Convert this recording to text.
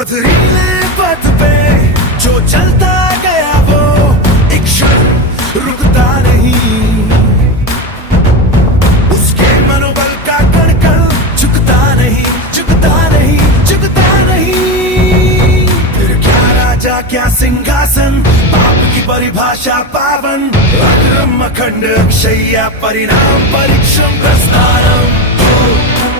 पथरीले पथ पे जो चलता गया वो एक क्षण रुकता नहीं, उसके मनोबल का कण कण झुकता नहीं, झुकता नहीं, झुकता नहीं। फिर क्या राजा क्या सिंहासन, पाप की परिभाषा पावन, अग्रम अखंड अक्षय परिणाम परीक्षम प्रस्थानम।